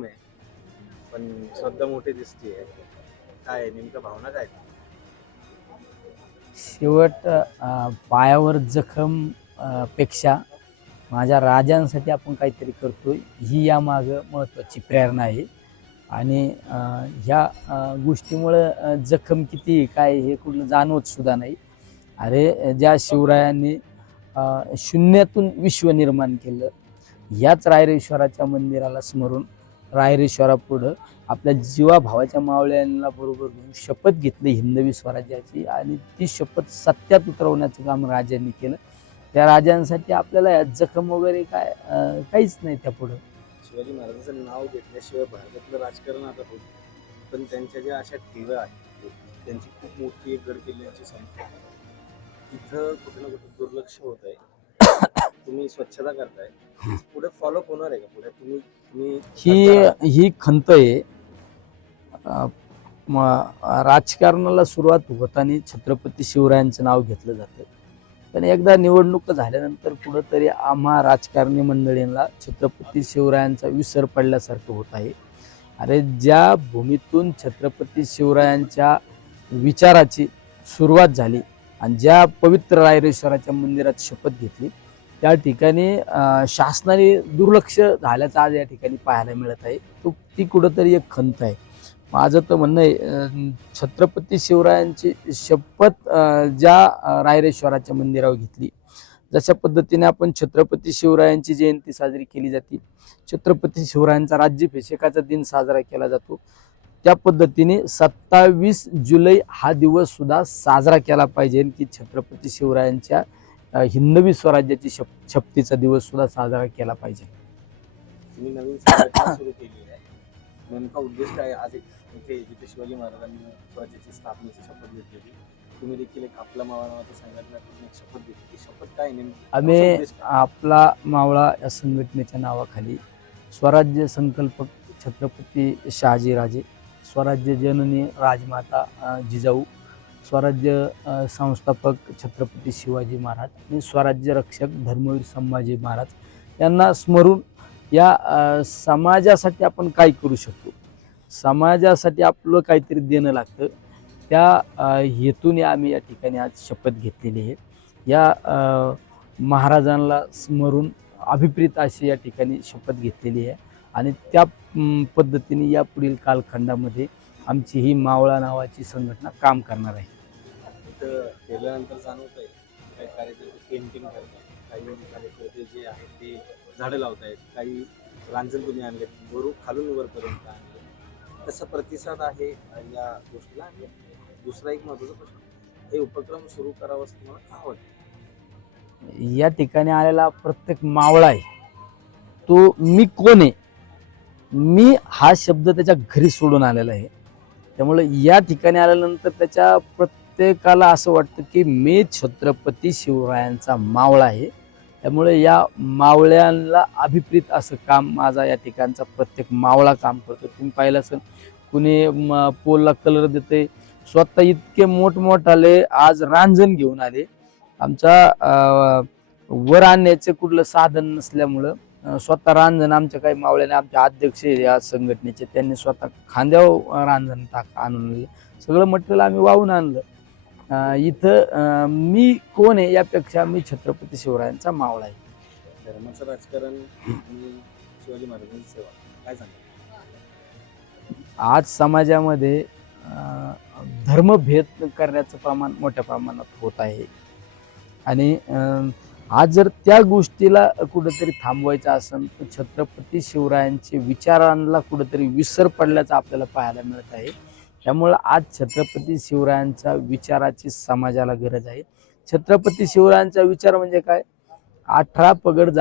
जखम आहे, पण श्रद्धा मोठी दिसतीये. काय आहे नेमकं, भावना काय? शेवट पायावर जखम पेक्षा माझ्या राजांसाठी आपण काहीतरी करतोय ही यामागं महत्त्वाची प्रेरणा आहे. आणि ह्या गोष्टीमुळं जखम किती काय हे कुठलं जाणवत सुद्धा नाही. अरे ज्या शिवरायांनी शून्यातून विश्व निर्माण केलं, ह्याच रायरेश्वराच्या मंदिराला स्मरून रायरेश्वरापुढं आपल्या जीवाभावाच्या मावळ्यांना बरोबर घेऊन शपथ घेतली हिंदवी स्वराज्याची, आणि ती शपथ सत्यात उतरवण्याचं काम राजांनी केलं. त्या राजांसाठी आपल्याला यात जखम वगैरे काय काहीच नाही त्या पुढं. शिवाजी महाराजांचं नाव घेतल्याशिवाय भारतातलं राजकारण आता होत, पण त्यांच्या ज्या अशा ठेव्या आहेत, त्यांची खूप मोठी एक गडकिल्ल्यांची संख्या आहे. तिथं कुठे ना कुठे दुर्लक्ष होत आहे. तुम्ही स्वच्छता करताय, पुढे फॉलोअप होणार आहे का? पुढे तुम्ही ही खंत आहे. राजकारणाला सुरुवात होताना छत्रपती शिवरायांचं नाव घेतलं जातं, पण एकदा निवडणूक झाल्यानंतर कुठंतरी आम्हा राजकारणी मंडळींना छत्रपती शिवरायांचा विसर पडल्यासारखं होत आहे. अरे ज्या भूमीतून छत्रपती शिवरायांच्या विचाराची सुरुवात झाली आणि ज्या पवित्र रायरेश्वराच्या मंदिरात शपथ घेतली, त्या ठिकाणी शासनाने दुर्लक्ष झाल्याचं आज या ठिकाणी पाहायला मिळत आहे. ती कुठंतरी एक खंत आहे. माझं तर म्हणणं आहे, छत्रपती शिवरायांची शपथ ज्या रायरेश्वराच्या मंदिरावर घेतली, जशा पद्धतीने आपण छत्रपती शिवरायांची जयंती साजरी केली जाते, छत्रपती शिवरायांचा राज्याभिषेकाचा दिन साजरा केला जातो, त्या पद्धतीने 27 जुलै हा दिवस सुद्धा साजरा केला पाहिजे की छत्रपती शिवरायांच्या हिंदवी स्वराज्याची शपथीचा दिवस सुद्धा साजरा केला पाहिजे. तुम्ही नवीन संघटना सुरू केली आहे, नेमका उद्देश काय? आज इथे जिथे शिवाजी महाराजांनी स्वराज्याची स्थापनेची शपथ घेतली, तुम्ही देखील एक आपला मावळा नावाची संघटना एक शपथ घेतली. शपथ काय नेमकी? आम्ही आपला मावळा या संघटनेच्या नावाखाली स्वराज्य संकल्पक छत्रपती शहाजीराजे, स्वराज्य जननी राजमाता जिजाऊ, स्वराज्य संस्थापक छत्रपती शिवाजी महाराज आणि स्वराज्य रक्षक धर्मवीर संभाजी महाराज यांना स्मरून या समाजासाठी आपण काय करू शकतो, समाजासाठी आपलं काहीतरी देणं लागतं, त्या हेतूने आम्ही या ठिकाणी आज शपथ घेतलेली आहे. या महाराजांना स्मरून अभिप्रेत अशी या ठिकाणी शपथ घेतलेली आहे आणि त्या पद्धतीने या पुढील कालखंडामध्ये आमची ही मावळा नावाची संघटना काम करणार आहे. केल्यानंतर जाणवत आहे काही कार्यकर्ते पेंटिंग करतात, काही कार्यकर्ते जे आहेत ते झाडं लावत आहेत, काही रांजण तुम्ही आणले, वरून खालून वरपर्यंत आणले, तसा प्रतिसाद आहे या गोष्टीला. आणि दुसरा एक महत्त्वाचा प्रश्न, हे उपक्रम सुरू करावं असं तुम्हाला का वाटतं? या ठिकाणी आलेला प्रत्येक मावळा आहे तो मी कोण आहे, मी हा शब्द त्याच्या घरी सोडून आलेला आहे. त्यामुळे या ठिकाणी आल्यानंतर त्याच्या प्रत्येकाला असं वाटतं की मी छत्रपती शिवरायांचा मावळा आहे. त्यामुळे या मावळ्यांना अभिप्रेत असं काम माझा या ठिकाणचा प्रत्येक मावळा काम करतो. तुम्ही पाहिलं असेल, कुणी पोलला कलर देते, स्वतः इतके मोठमोठाले आज रांजण घेऊन आले. आमचा वर आणण्याचं कुठलं साधन नसल्यामुळं स्वतः रांजण आमच्या काही मावळ्याने, आमचे अध्यक्ष या संघटनेचे, त्यांनी स्वतः खांद्यावर रांजण आणून सगळं मटेरियल आम्ही वाहून आणलं. इथं मी कोण आहे यापेक्षा मी छत्रपती शिवरायांचा मावळा आहे. धर्माचं राजकारण आणि शिवाजी महाराजांची सेवा, काय सांगा? आज समाजामध्ये धर्मभेद करण्याचं प्रमाण मोठ्या प्रमाणात होत आहे आणि आज जर त्या गोष्टीला कुठेतरी थांबवायचं असेल तर छत्रपती शिवरायांचे विचारांना कुठेतरी विसर पडल्याचं आपल्याला पाहायला मिळत आहे. त्यामुळं आज छत्रपती शिवरायांच्या विचाराची समाजाला गरज आहे. छत्रपती शिवरायांचा विचार म्हणजे काय? 18 पगड